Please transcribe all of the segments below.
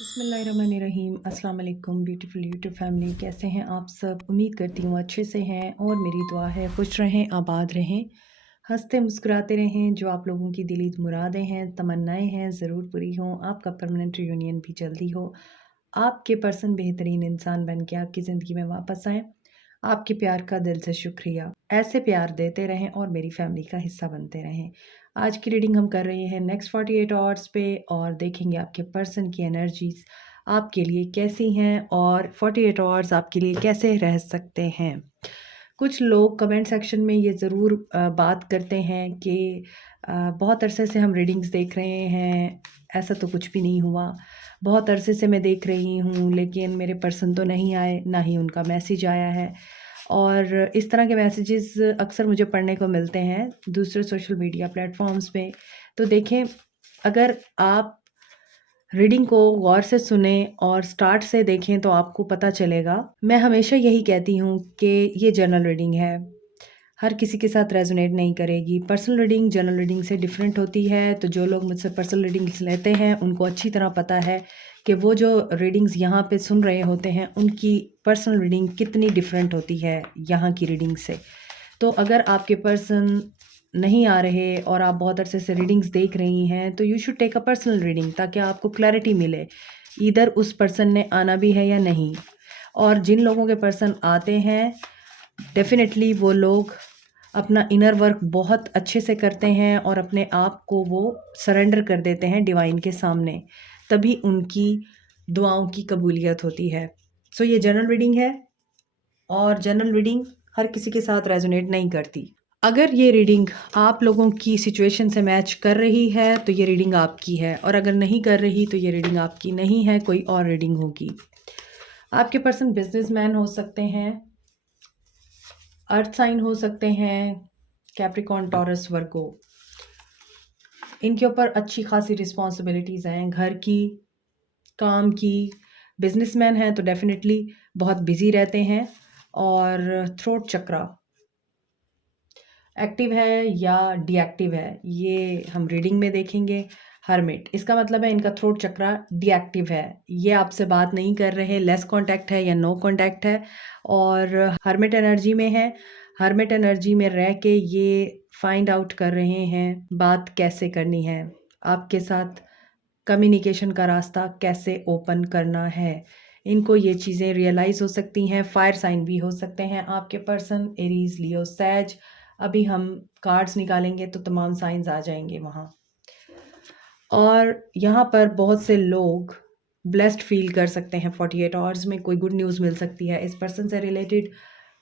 बिस्मिल्लाहिर्रहमानिर्रहीम। अस्सलाम वालेकुम ब्यूटीफुल यूट्यूब फैमिली, कैसे हैं आप सब? उम्मीद करती हूँ अच्छे से हैं और मेरी दुआ है खुश रहें, आबाद रहें, हंसते मुस्कुराते रहें। जो आप लोगों की दिली मुरादें हैं, तमन्नाएं हैं, ज़रूर पूरी हों। आपका परमानेंट रियूनियन भी जल्दी हो। आपके पर्सन बेहतरीन इंसान बन के आपकी ज़िंदगी में वापस आएँ। आपके प्यार का दिल से शुक्रिया। ऐसे प्यार देते रहें और मेरी फैमिली का हिस्सा बनते रहें। आज की रीडिंग हम कर रहे हैं नेक्स्ट 48 आवर्स पे और देखेंगे आपके पर्सन की एनर्जीज आपके लिए कैसी हैं और 48 आवर्स आपके लिए कैसे रह सकते हैं। कुछ लोग कमेंट सेक्शन में ये ज़रूर बात करते हैं कि बहुत अरसे से हम रीडिंग्स देख रहे हैं, ऐसा तो कुछ भी नहीं हुआ। बहुत अरसे से मैं देख रही हूँ लेकिन मेरे पर्सन तो नहीं आए, ना ही उनका मैसेज आया है। और इस तरह के मैसेजेस अक्सर मुझे पढ़ने को मिलते हैं दूसरे सोशल मीडिया प्लेटफॉर्म्स पे। तो देखें, अगर आप रीडिंग को गौर से सुने और स्टार्ट से देखें तो आपको पता चलेगा। मैं हमेशा यही कहती हूँ कि ये जनरल रीडिंग है, हर किसी के साथ रेजोनेट नहीं करेगी। पर्सनल रीडिंग जनरल रीडिंग से डिफरेंट होती है। तो जो लोग मुझसे पर्सनल रीडिंग्स लेते हैं उनको अच्छी तरह पता है कि वो जो रीडिंग्स यहाँ पे सुन रहे होते हैं उनकी पर्सनल रीडिंग कितनी डिफरेंट होती है यहाँ की रीडिंग से। तो अगर आपके पर्सन नहीं आ रहे और आप बहुत अरसे से रीडिंग्स देख रही हैं तो you should take a personal reading, ताकि आपको क्लैरिटी मिले इधर उस पर्सन ने आना भी है या नहीं। और जिन लोगों के पर्सन आते हैं डेफिनेटली वो लोग अपना इनर वर्क बहुत अच्छे से करते हैं और अपने आप को वो सरेंडर कर देते हैं डिवाइन के सामने, तभी उनकी दुआओं की कबूलियत होती है। सो ये जनरल रीडिंग है और जनरल रीडिंग हर किसी के साथ रेजोनेट नहीं करती। अगर ये रीडिंग आप लोगों की सिचुएशन से मैच कर रही है तो ये रीडिंग आपकी है, और अगर नहीं कर रही तो ये रीडिंग आपकी नहीं है, कोई और रीडिंग होगी। आपके पर्सन बिजनेसमैन हो सकते हैं, अर्थ साइन हो सकते हैं, कैप्रिकॉर्न, टॉरस, वर्गो। इनके ऊपर अच्छी खासी रिस्पॉन्सिबिलिटीज़ हैं, घर की, काम की। बिजनेसमैन हैं तो डेफिनेटली बहुत बिजी रहते हैं। और थ्रोट चक्रा एक्टिव है या डीएक्टिव है ये हम रीडिंग में देखेंगे। हर्मिट, इसका मतलब है इनका थ्रोट चक्रा डीएक्टिव है, ये आपसे बात नहीं कर रहे, लेस कांटेक्ट है या नो कांटेक्ट है और हर्मिट एनर्जी में है। हर्मिट एनर्जी में रह के ये फाइंड आउट कर रहे हैं बात कैसे करनी है, आपके साथ कम्युनिकेशन का रास्ता कैसे ओपन करना है। इनको ये चीज़ें रियलाइज़ हो सकती हैं। फायर साइन भी हो सकते हैं आपके पर्सन, एरीज, लियो, सैज। अभी हम कार्ड्स निकालेंगे तो तमाम साइंस आ जाएंगे वहाँ। और यहाँ पर बहुत से लोग ब्लेस्ड फील कर सकते हैं। 48 आवर्स में कोई गुड न्यूज़ मिल सकती है इस पर्सन से रिलेटेड।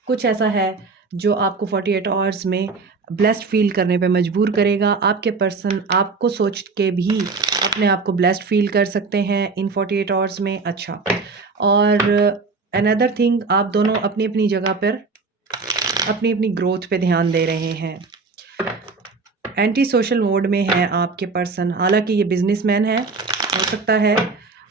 कुछ ऐसा है जो आपको 48 आवर्स में ब्लेस्ड फील करने पे मजबूर करेगा। आपके पर्सन आपको सोच के भी अपने आप को ब्लेस्ड फील कर सकते हैं इन 48 आवर्स में। अच्छा, और अनदर थिंग, आप दोनों अपनी अपनी जगह पर अपनी अपनी ग्रोथ पे ध्यान दे रहे हैं। एंटी सोशल मोड में है आपके पर्सन, हालांकि ये बिजनेसमैन है, हो सकता है,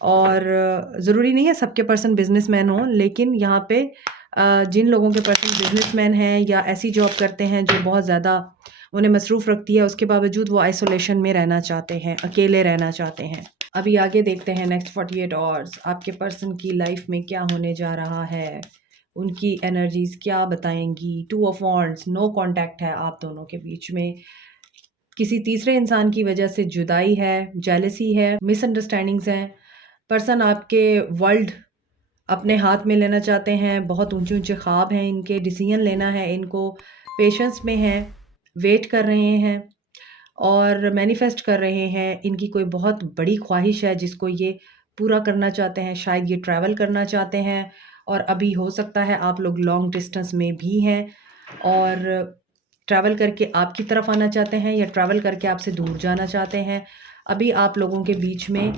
और ज़रूरी नहीं है सबके पर्सन बिजनेसमैन हो, लेकिन यहाँ पे जिन लोगों के पर्सन बिजनेसमैन हैं या ऐसी जॉब करते हैं जो बहुत ज़्यादा उन्हें मसरूफ़ रखती है, उसके बावजूद वो आइसोलेशन में रहना चाहते हैं, अकेले रहना चाहते हैं। अभी आगे देखते हैं नेक्स्ट 48 आवर्स आपके पर्सन की लाइफ में क्या होने जा रहा है, उनकी एनर्जीज क्या बताएंगी। 2 ऑफ वॉन्ड्स, नो कांटेक्ट है आप दोनों के बीच में। किसी तीसरे इंसान की वजह से जुदाई है, जेलसी है, मिसअंडरस्टैंडिंग्स हैं। पर्सन आपके वर्ल्ड अपने हाथ में लेना चाहते हैं, बहुत ऊंचे ऊंचे ख्वाब हैं इनके, डिसीजन लेना है इनको, पेशेंस में हैं, वेट कर रहे हैं और मैनिफेस्ट कर रहे हैं। इनकी कोई बहुत बड़ी ख्वाहिश है जिसको ये पूरा करना चाहते हैं। शायद ये ट्रैवल करना चाहते हैं और अभी हो सकता है आप लोग लॉन्ग डिस्टेंस में भी हैं और ट्रैवल करके आपकी तरफ आना चाहते हैं या ट्रैवल करके आपसे दूर जाना चाहते हैं। अभी आप लोगों के बीच में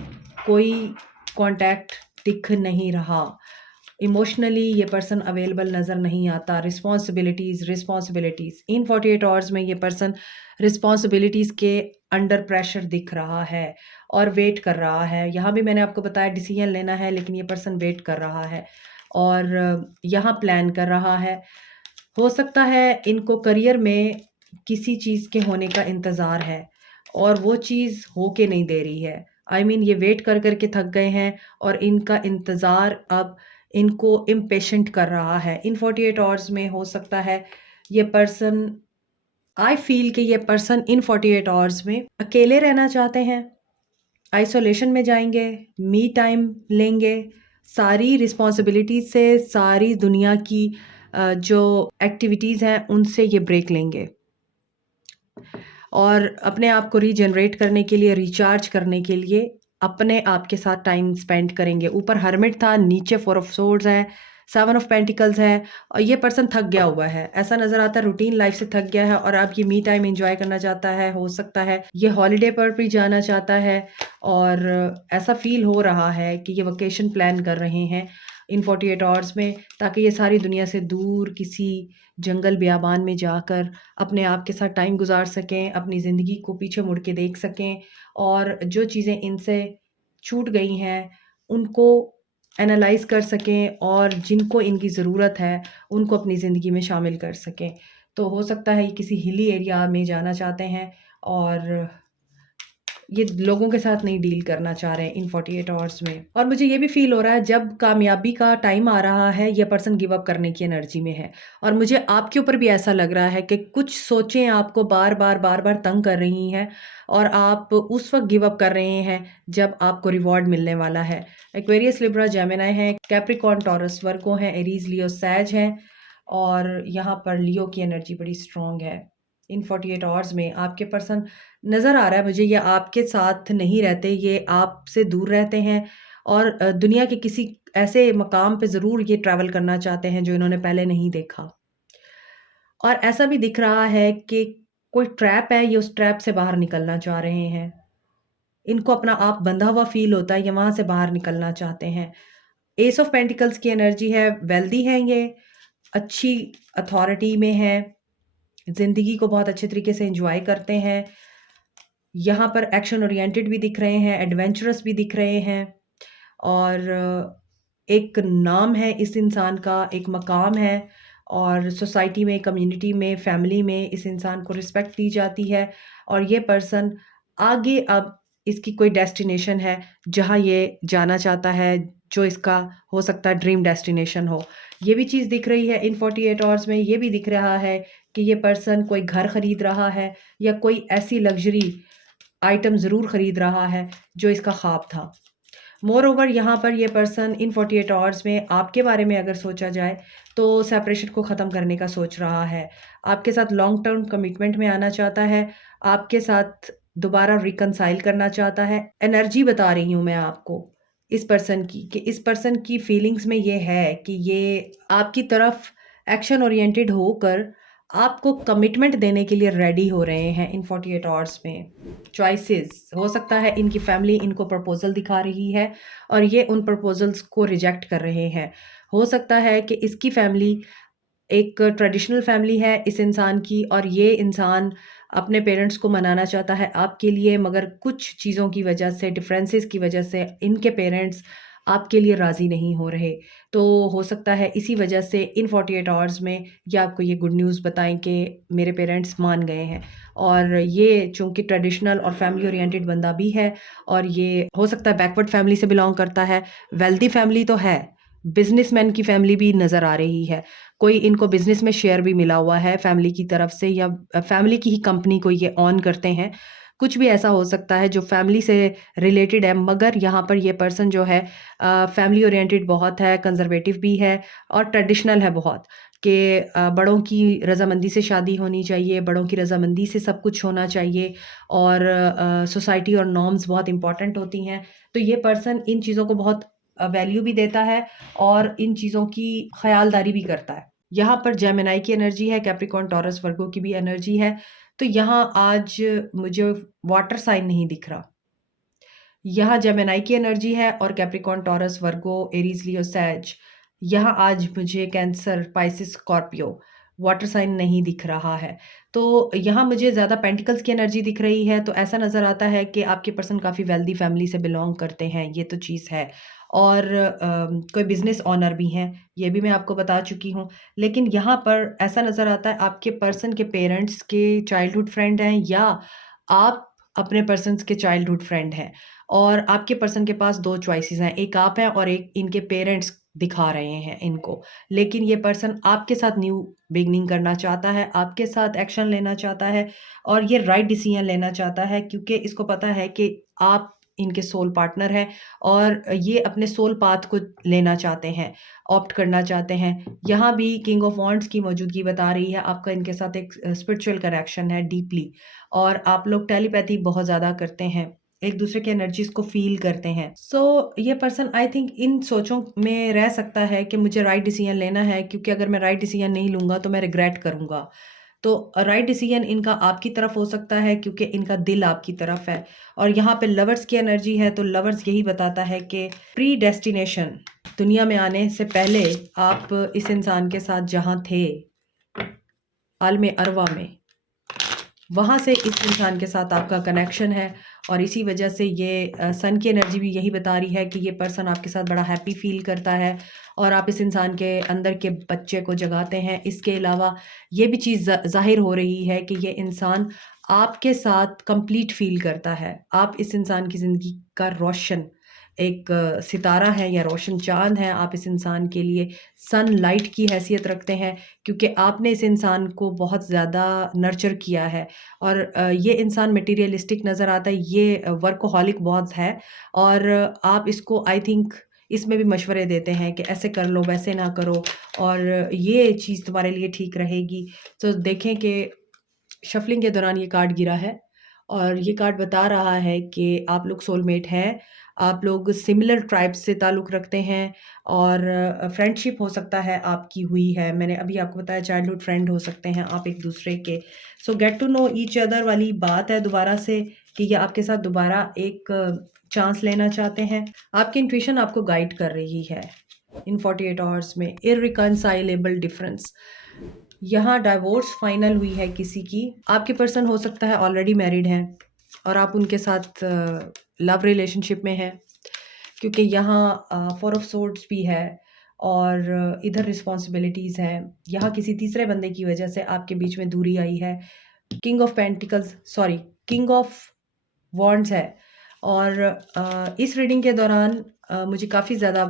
कोई कांटेक्ट दिख नहीं रहा। इमोशनली ये पर्सन अवेलेबल नज़र नहीं आता। रिस्पॉन्सिबिलिटीज़ इन 48 आवर्स में ये पर्सन रिस्पॉन्सिबिलिटीज़ के अंडर प्रेशर दिख रहा है और वेट कर रहा है। यहाँ भी मैंने आपको बताया डिसीजन लेना है, लेकिन ये पर्सन वेट कर रहा है और यहाँ प्लान कर रहा है। हो सकता है इनको करियर में किसी चीज़ के होने का इंतज़ार है और वो चीज़ हो के नहीं दे रही है। ये वेट कर कर के थक गए हैं और इनका इंतज़ार अब इनको इम्पेशेंट कर रहा है। इन 48 आवर्स में हो सकता है ये पर्सन आई फ़ील कि ये पर्सन इन 48 आवर्स में अकेले रहना चाहते हैं, आइसोलेशन में जाएँगे, मी टाइम लेंगे, सारी रिस्पॉन्सिबिलिटीज़ से, सारी दुनिया की जो एक्टिविटीज़ हैं, उनसे ये ब्रेक लेंगे। और अपने आप को रीजनरेट करने के लिए, रिचार्ज करने के लिए अपने आप के साथ टाइम स्पेंड करेंगे। ऊपर हर्मिट था, नीचे 4 ऑफ सोर्ड्स है, 7 ऑफ पेंटिकल्स है और ये पर्सन थक गया हुआ है। ऐसा नज़र आता है रूटीन लाइफ से थक गया है और अब ये मी टाइम एन्जॉय करना चाहता है। हो सकता है ये हॉलिडे पर भी जाना चाहता है और ऐसा फ़ील हो रहा है कि ये वेकेशन प्लान कर रहे हैं इन 48 आवर्स में, ताकि ये सारी दुनिया से दूर किसी जंगल बियाबान में जाकर अपने आप के साथ टाइम गुजार सकें, अपनी ज़िंदगी को पीछे मुड़ के देख सकें और जो चीज़ें इनसे छूट गई हैं, उनको एनालाइज़ कर सकें और जिनको इनकी ज़रूरत है, उनको अपनी ज़िंदगी में शामिल कर सकें। तो हो सकता है ये किसी हिली एरिया में जाना चाहते हैं और ये लोगों के साथ नहीं डील करना चाह रहे हैं इन 48 आवर्स में। और मुझे ये भी फ़ील हो रहा है जब कामयाबी का टाइम आ रहा है, ये पर्सन गिव अप करने की एनर्जी में है। और मुझे आपके ऊपर भी ऐसा लग रहा है कि कुछ सोचें आपको बार-बार तंग कर रही हैं और आप उस वक़्त गिव अप कर रहे हैं जब आपको रिवॉर्ड मिलने वाला है। एक्वेरियस, लिब्रा, जेमिनी हैं, कैप्रिकॉर्न, टॉरस, वर्गो हैं, एरीज़, लियो, सैज हैं और यहाँ पर लियो की एनर्जी बड़ी स्ट्रॉन्ग है। इन 48 आवर्स में आपके पर्सन नज़र आ रहा है मुझे, ये आपके साथ नहीं रहते, ये आपसे दूर रहते हैं और दुनिया के किसी ऐसे मकाम पे ज़रूर ये ट्रैवल करना चाहते हैं जो इन्होंने पहले नहीं देखा। और ऐसा भी दिख रहा है कि कोई ट्रैप है, ये उस ट्रैप से बाहर निकलना चाह रहे हैं। इनको अपना आप बंधा हुआ फ़ील होता है, ये वहाँ से बाहर निकलना चाहते हैं। एस ऑफ पेंटिकल्स की एनर्जी है, वेल्दी हैं ये, अच्छी अथॉरिटी में हैं, ज़िंदगी को बहुत अच्छे तरीके से एन्जॉय करते हैं। यहाँ पर एक्शन ओरिएंटेड भी दिख रहे हैं, एडवेंचरस भी दिख रहे हैं और एक नाम है इस इंसान का, एक मकाम है और सोसाइटी में, कम्युनिटी में, फैमिली में इस इंसान को रिस्पेक्ट दी जाती है और ये पर्सन आगे अब इसकी कोई डेस्टिनेशन है जहाँ ये जाना चाहता है, जो इसका हो सकता है ड्रीम डेस्टिनेशन हो। ये भी चीज़ दिख रही है इन 48 आवर्स में, ये भी दिख रहा है कि ये पर्सन कोई घर खरीद रहा है या कोई ऐसी लग्ज़री आइटम ज़रूर खरीद रहा है जो इसका ख्वाब था। मोर ओवर यहाँ पर ये पर्सन इन 48 आवर्स में आपके बारे में अगर सोचा जाए तो सेपरेशन को ख़त्म करने का सोच रहा है। आपके साथ लॉन्ग टर्म कमिटमेंट में आना चाहता है, आपके साथ दोबारा रिकंसाइल करना चाहता है। एनर्जी बता रही हूँ मैं आपको इस पर्सन की कि इस पर्सन की फीलिंग्स में ये है कि ये आपकी तरफ एक्शन ओरिएंटेड होकर आपको कमिटमेंट देने के लिए रेडी हो रहे हैं इन 48 आवर्स में। चॉइसेस हो सकता है इनकी फैमिली इनको प्रपोज़ल दिखा रही है और ये उन प्रपोज़ल्स को रिजेक्ट कर रहे हैं। हो सकता है कि इसकी फैमिली एक ट्रेडिशनल फैमिली है इस इंसान की और ये इंसान अपने पेरेंट्स को मनाना चाहता है आपके लिए, मगर कुछ चीज़ों की वजह से, डिफरेंसेस की वजह से इनके पेरेंट्स आपके लिए राज़ी नहीं हो रहे। तो हो सकता है इसी वजह से इन 48 आवर्स में ये आपको ये गुड न्यूज़ बताएँ कि मेरे पेरेंट्स मान गए हैं। और ये चूँकि ट्रेडिशनल और फैमिली ओरिएंटेड बंदा भी है और ये हो सकता है बैकवर्ड फैमिली से बिलॉन्ग करता है, वेल्दी फैमिली तो है, बिज़नेसमैन की फैमिली भी नज़र आ रही है। कोई इनको बिज़नेस में शेयर भी मिला हुआ है फैमिली की तरफ से या फैमिली की ही कंपनी को ये ऑन करते हैं। कुछ भी ऐसा हो सकता है जो फैमिली से रिलेटेड है, मगर यहाँ पर ये पर्सन जो है फैमिली ओरिएंटेड बहुत है, कंज़र्वेटिव भी है और ट्रेडिशनल है बहुत कि बड़ों की रज़ामंदी से शादी होनी चाहिए, बड़ों की रज़ामंदी से सब कुछ होना चाहिए और सोसाइटी और नॉर्म्स बहुत इम्पोर्टेंट होती हैं। तो ये पर्सन इन चीज़ों को बहुत वैल्यू भी देता है और इन चीज़ों की ख़यालदारी भी करता है। यहाँ पर जेमिनी की एनर्जी है, कैप्रिकॉर्न, टॉरस, वर्गो की भी एनर्जी है। तो यहाँ आज मुझे वाटर साइन नहीं दिख रहा। यहाँ जेमिनी की एनर्जी है और Capricorn, Taurus, Virgo, Aries, Leo, Sag. यहाँ आज मुझे Cancer, Pisces, Scorpio water sign नहीं दिख रहा है। तो यहाँ मुझे ज़्यादा पेंटिकल्स की एनर्जी दिख रही है, तो ऐसा नज़र आता है कि आपके पर्सन काफ़ी वेल्दी फैमिली से बिलॉन्ग करते हैं, ये तो चीज़ है। और कोई बिज़नेस ओनर भी हैं, ये भी मैं आपको बता चुकी हूँ। लेकिन यहाँ पर ऐसा नज़र आता है आपके पर्सन के पेरेंट्स के चाइल्डहुड फ्रेंड हैं या आप अपने पर्सन्स के चाइल्डहुड फ्रेंड हैं और आपके पर्सन के पास 2 चॉइसेस हैं, एक आप हैं और एक इनके पेरेंट्स दिखा रहे हैं इनको। लेकिन ये पर्सन आपके साथ न्यू बिगिनिंग करना चाहता है, आपके साथ एक्शन लेना चाहता है और ये राइट डिसीजन लेना चाहता है क्योंकि इसको पता है कि आप इनके सोल पार्टनर हैं और ये अपने सोल पाथ को लेना चाहते हैं, ऑप्ट करना चाहते हैं। यहाँ भी किंग ऑफ वॉन्ड्स की मौजूदगी बता रही है, आपका इनके साथ एक स्पिरिचुअल कनेक्शन है डीपली और आप लोग टेलीपैथी बहुत ज़्यादा करते हैं, एक दूसरे की एनर्जीज़ को फ़ील करते हैं। ये पर्सन आई थिंक इन सोचों में रह सकता है कि मुझे राइट डिसीजन लेना है क्योंकि अगर मैं राइट डिसीजन नहीं लूँगा तो मैं रिग्रेट करूँगा। तो राइट डिसीजन इनका आपकी तरफ हो सकता है क्योंकि इनका दिल आपकी तरफ है और यहाँ पे लवर्स की एनर्जी है, तो लवर्स यही बताता है कि प्रीडेस्टिनेशन दुनिया में आने से पहले आप इस इंसान के साथ जहाँ थे, आलम अरवा में, वहाँ से इस इंसान के साथ आपका कनेक्शन है और इसी वजह से ये सन की एनर्जी भी यही बता रही है कि ये पर्सन आपके साथ बड़ा हैप्पी फ़ील करता है और आप इस इंसान के अंदर के बच्चे को जगाते हैं। इसके अलावा ये भी चीज़ ज़ाहिर हो रही है कि ये इंसान आपके साथ कंप्लीट फ़ील करता है। आप इस इंसान की ज़िंदगी का रोशन एक सितारा है या रोशन चाँद हैं, आप इस इंसान के लिए सनलाइट की हैसियत रखते हैं क्योंकि आपने इस इंसान को बहुत ज़्यादा नर्चर किया है और ये इंसान मटेरियलिस्टिक नज़र आता है, ये वर्कोहॉलिक बहुत है और आप इसको आई थिंक इसमें भी मशवरे देते हैं कि ऐसे कर लो, वैसे ना करो और ये चीज़ तुम्हारे लिए ठीक रहेगी। तो देखें कि शफलिंग के दौरान ये कार्ड गिरा है और ये कार्ड बता रहा है कि आप लोग सोलमेट हैं, आप लोग सिमिलर ट्राइब्स से ताल्लुक़ रखते हैं और फ्रेंडशिप हो सकता है आपकी हुई है। मैंने अभी आपको बताया चाइल्डहुड फ्रेंड हो सकते हैं आप एक-दूसरे के। So get to know each other वाली बात है दोबारा से कि ये आपके साथ दोबारा एक चांस लेना चाहते हैं। आपकी इंट्यूशन आपको गाइड कर रही है इन 48 आवर्स में। इर्रिकंसाइलेबल डिफरेंस, यहाँ डाइवोर्स फाइनल हुई है किसी की। आपके पर्सन हो सकता है ऑलरेडी मैरिड हैं और आप उनके साथ लव रिलेशनशिप में हैं क्योंकि यहाँ 4 ऑफ सोर्ड्स भी है और इधर रिस्पॉन्सिबिलिटीज़ हैं। यहाँ किसी तीसरे बंदे की वजह से आपके बीच में दूरी आई है। King of pentacles sorry king of wands है और इस रीडिंग के दौरान मुझे काफ़ी ज़्यादा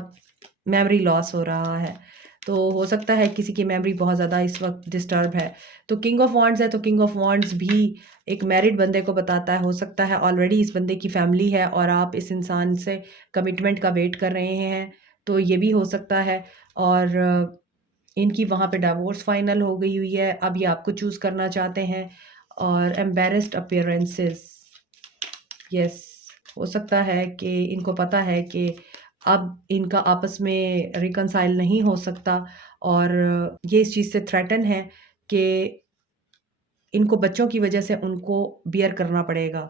मेमोरी लॉस हो रहा है। तो हो सकता है किसी की मेमोरी बहुत ज़्यादा इस वक्त डिस्टर्ब है। तो किंग ऑफ वॉन्ड्स है तो किंग ऑफ वॉन्ड्स भी एक मैरिड बंदे को बताता है। हो सकता है ऑलरेडी इस बंदे की फैमिली है और आप इस इंसान से कमिटमेंट का वेट कर रहे हैं, तो ये भी हो सकता है और इनकी वहाँ पे डिवोर्स फाइनल हो गई हुई है। अब ये आपको चूज़ करना चाहते हैं और एम्बैरेस्ड अपीयरेंसेस, यस, हो सकता है कि इनको पता है कि अब इनका आपस में रिकंसाइल नहीं हो सकता और ये इस चीज़ से थ्रेटन है कि इनको बच्चों की वजह से उनको बियर करना पड़ेगा।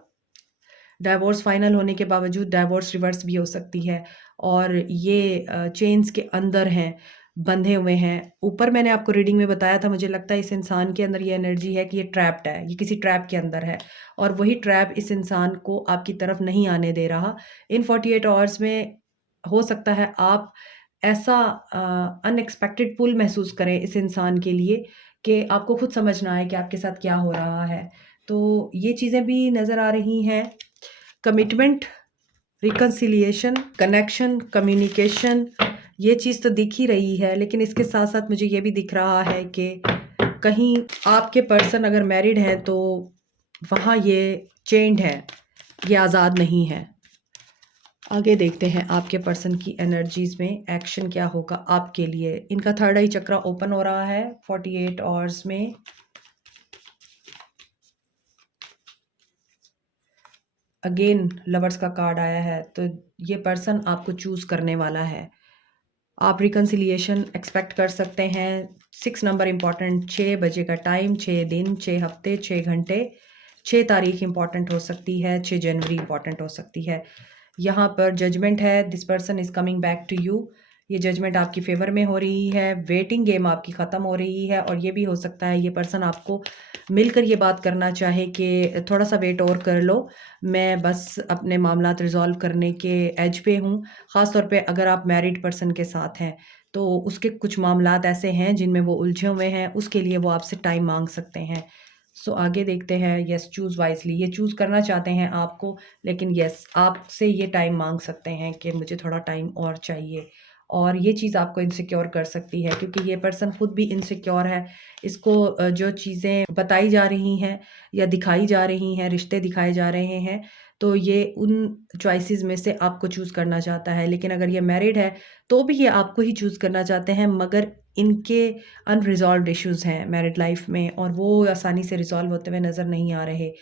डाइवोर्स फाइनल होने के बावजूद डाइवोर्स रिवर्स भी हो सकती है और ये चेन्स के अंदर हैं, बंधे हुए हैं। ऊपर मैंने आपको रीडिंग में बताया था, मुझे लगता है इस इंसान के अंदर ये एनर्जी है कि ये ट्रैप्ड है, ये किसी ट्रैप के अंदर है और वही ट्रैप इस इंसान को आपकी तरफ नहीं आने दे रहा। इन 48 आवर्स में हो सकता है आप ऐसा अनएक्सपेक्टेड पुल महसूस करें इस इंसान के लिए कि आपको खुद समझ ना आए कि आपके साथ क्या हो रहा है। तो ये चीज़ें भी नज़र आ रही हैं। कमिटमेंट, रिकंसिलिएशन, कनेक्शन, कम्युनिकेशन, ये चीज़ तो दिख ही रही है, लेकिन इसके साथ-साथ मुझे ये भी दिख रहा है कि कहीं आपके पर्सन अगर मैरिड हैं तो वहाँ ये चेन्ड है, ये आज़ाद नहीं है। आगे देखते हैं आपके पर्सन की एनर्जीज़ में एक्शन क्या होगा आपके लिए। इनका थर्ड आई चक्रा ओपन हो रहा है 48 आवर्स में। अगेन लवर्स का कार्ड आया है, तो ये पर्सन आपको चूज़ करने वाला है। आप रिकंसिलिएशन एक्सपेक्ट कर सकते हैं। 6 नंबर इम्पॉर्टेंट, 6 बजे का टाइम, 6 दिन, 6 हफ्ते, 6 घंटे, 6 तारीख इम्पॉर्टेंट हो सकती है, 6 जनवरी इम्पॉर्टेंट हो सकती है। यहाँ पर जजमेंट है, this person is coming back to you. ये जजमेंट आपकी फ़ेवर में हो रही है, वेटिंग गेम आपकी ख़त्म हो रही है और ये भी हो सकता है ये पर्सन आपको मिलकर ये बात करना चाहे कि थोड़ा-सा वेट और कर लो, मैं बस अपने मामलात रिज़ॉल्व करने के एज पे हूँ। ख़ास तौर पे अगर आप मैरिड पर्सन के साथ हैं, तो उसके कुछ मामलात ऐसे हैं जिनमें वो उलझे हुए हैं, उसके लिए वो आपसे टाइम माँग सकते हैं। सो आगे देखते हैं। यस, चूज़ वाइजली, ये चूज़ करना चाहते हैं आपको, लेकिन यस आपसे ये टाइम मांग सकते हैं कि मुझे थोड़ा टाइम और चाहिए, और ये चीज़ आपको इनसिक्योर कर सकती है क्योंकि ये पर्सन खुद भी इनसिक्योर है। इसको जो चीज़ें बताई जा रही हैं या दिखाई जा रही हैं, रिश्ते दिखाए जा रहे हैं, तो ये उन चॉइसेस में से आपको चूज़ करना चाहता है। लेकिन अगर ये मैरिड है तो भी ये आपको ही चूज़ करना चाहते हैं, मगर इनके अनरिज़ॉल्व्ड इश्यूज़ हैं मैरिड लाइफ में और वो आसानी से रिज़ॉल्व होते हुए नज़र नहीं आ रहे।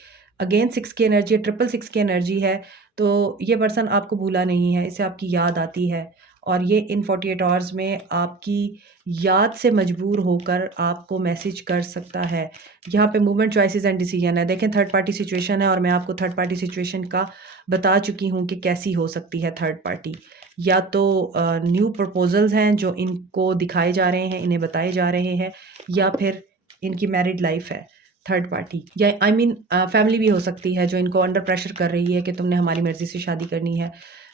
अगेन 6 की एनर्जी है, ट्रिपल 6 की एनर्जी है, तो ये पर्सन आपको भूला नहीं है, इसे आपकी याद आती है और ये इन 48 आवर्स में आपकी याद से मजबूर होकर आपको मैसेज कर सकता है। यहाँ पे मूवमेंट, चॉइसेस एंड डिसीजन है। देखें, थर्ड पार्टी सिचुएशन है और मैं आपको थर्ड पार्टी सिचुएशन का बता चुकी हूँ कि कैसी हो सकती है थर्ड पार्टी। या तो न्यू प्रपोजल्स हैं जो इनको दिखाए जा रहे हैं, इन्हें बताए जा रहे हैं, या फिर इनकी मैरिड लाइफ है थर्ड पार्टी, या आई मीन फैमिली भी हो सकती है जो इनको अंडर प्रेशर कर रही है कि तुमने हमारी मर्जी से शादी करनी है।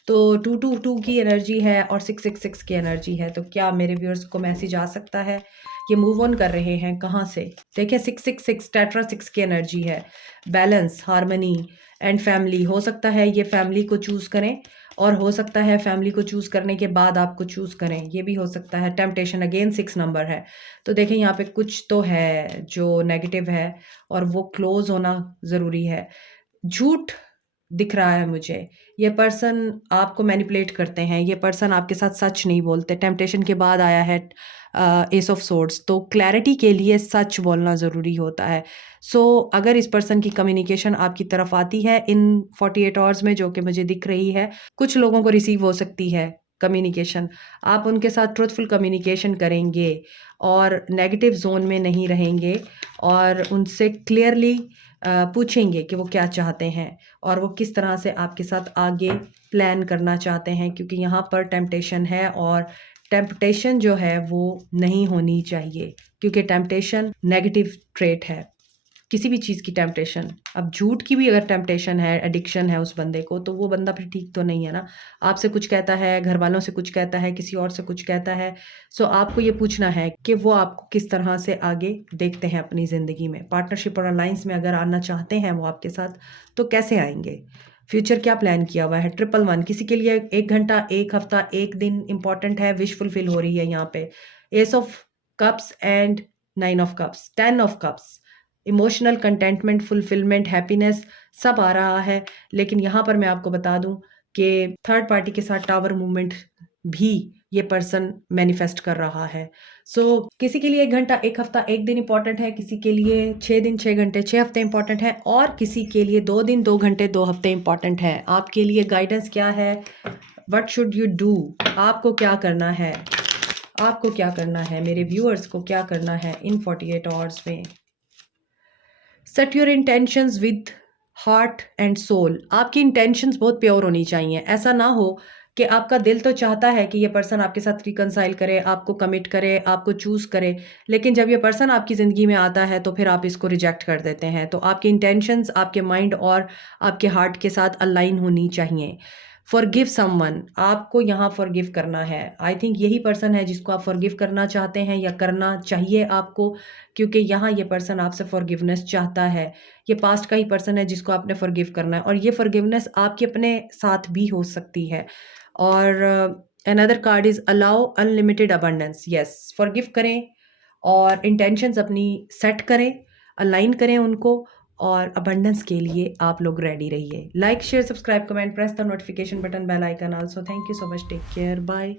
तो 222 की एनर्जी है और 666 की एनर्जी है। तो क्या मेरे व्यूअर्स को मैसेज आ सकता है? ये मूव ऑन कर रहे हैं कहाँ से? देखिए, 666 टेट्रा 6 की एनर्जी है। Balance, harmony and family. हो सकता है ये फैमिली को चूज़ करें और हो सकता है फैमिली को चूज़ करने के बाद आपको चूज़ करें, ये भी हो सकता है। टेम्पटेशन, अगेन 6 नंबर है। तो देखें, यहाँ पे कुछ तो है जो नेगेटिव है और वो क्लोज होना ज़रूरी है। झूठ दिख रहा है मुझे। ये पर्सन आपको मैनिपुलेट करते हैं, ये पर्सन आपके साथ सच नहीं बोलते। टेम्पटेशन के बाद आया है एस ऑफ सोर्ड्स, तो क्लैरिटी के लिए सच बोलना ज़रूरी होता है। सो अगर इस पर्सन की कम्युनिकेशन आपकी तरफ आती है इन 48 आवर्स में, जो कि मुझे दिख रही है, कुछ लोगों को रिसीव हो सकती है कम्युनिकेशन। आप उनके साथ ट्रुथफुल कम्युनिकेशन करेंगे और नेगेटिव जोन में नहीं रहेंगे और उनसे क्लियरली पूछेंगे कि वो क्या चाहते हैं और वो किस तरह से आपके साथ आगे प्लान करना चाहते हैं, क्योंकि यहाँ पर टेम्पटेशन है और टेम्पटेशन जो है वो नहीं होनी चाहिए, क्योंकि टेम्पटेशन नेगेटिव ट्रेट है, किसी भी चीज़ की टेम्पटेशन। अब झूठ की भी अगर टेम्पटेशन है, एडिक्शन है उस बंदे को, तो वो बंदा फिर ठीक तो नहीं है ना। आपसे कुछ कहता है, घर वालों से कुछ कहता है, किसी और से कुछ कहता है। सो आपको ये पूछना है कि वो आपको किस तरह से आगे देखते हैं अपनी ज़िंदगी में। पार्टनरशिप और अलायंस में अगर आना चाहते हैं वो आपके साथ, तो कैसे आएंगे? फ्यूचर क्या प्लान किया हुआ है? 111, किसी के लिए 1 घंटा, 1 हफ्ता, 1 दिन इंपॉर्टेंट है, विश फुलफिल हो रही है यहाँ पे। Ace of cups and 9 of cups, 10 of cups, emotional contentment, fulfilment, happiness सब आ रहा है। लेकिन यहाँ पर मैं आपको बता दूं कि थर्ड पार्टी के साथ टावर मूवमेंट भी ये पर्सन मैनिफेस्ट कर रहा है। सो किसी के लिए 1 घंटा, 1 हफ्ता, 1 दिन इंपॉर्टेंट है, किसी के लिए 6 दिन, 6 घंटे, 6 हफ्ते इंपॉर्टेंट है, और किसी के लिए 2 दिन, 2 घंटे, 2 हफ्ते इंपॉर्टेंट है। आपके लिए गाइडेंस क्या है? What should you do? आपको क्या करना है? आपको क्या करना है? मेरे व्यूअर्स को क्या करना है इन 48 आवर्स में? Set your intentions with heart and soul. आपकी इंटेंशंस बहुत प्योर होनी चाहिए। ऐसा ना हो कि आपका दिल तो चाहता है कि ये पर्सन आपके साथ रिकंसाइल करे, आपको कमिट करे, आपको चूज़ करे, लेकिन जब ये पर्सन आपकी ज़िंदगी में आता है तो फिर आप इसको रिजेक्ट कर देते हैं। तो आपकी इंटेंशंस आपके माइंड और आपके हार्ट के साथ अलाइन होनी चाहिए। फॉरगिव समवन, आपको यहाँ फॉरगिव करना है। आई थिंक यही पर्सन है जिसको आप फॉरगिव करना चाहते हैं या करना चाहिए आपको, क्योंकि यहाँ ये पर्सन आपसे फॉरगिवनेस चाहता है। ये पास्ट का ही पर्सन है जिसको आपने फॉरगिव करना है, और ये फॉरगिवनेस आपके अपने साथ भी हो सकती है। और another card is allow unlimited abundance. Yes, forgive करें और इंटेंशंस अपनी सेट करें, अलाइन करें उनको, और अबंडेंस के लिए आप लोग रेडी रहिए। Like, share, subscribe, comment, press the notification button, bell icon also. Thank you so much, take care, bye.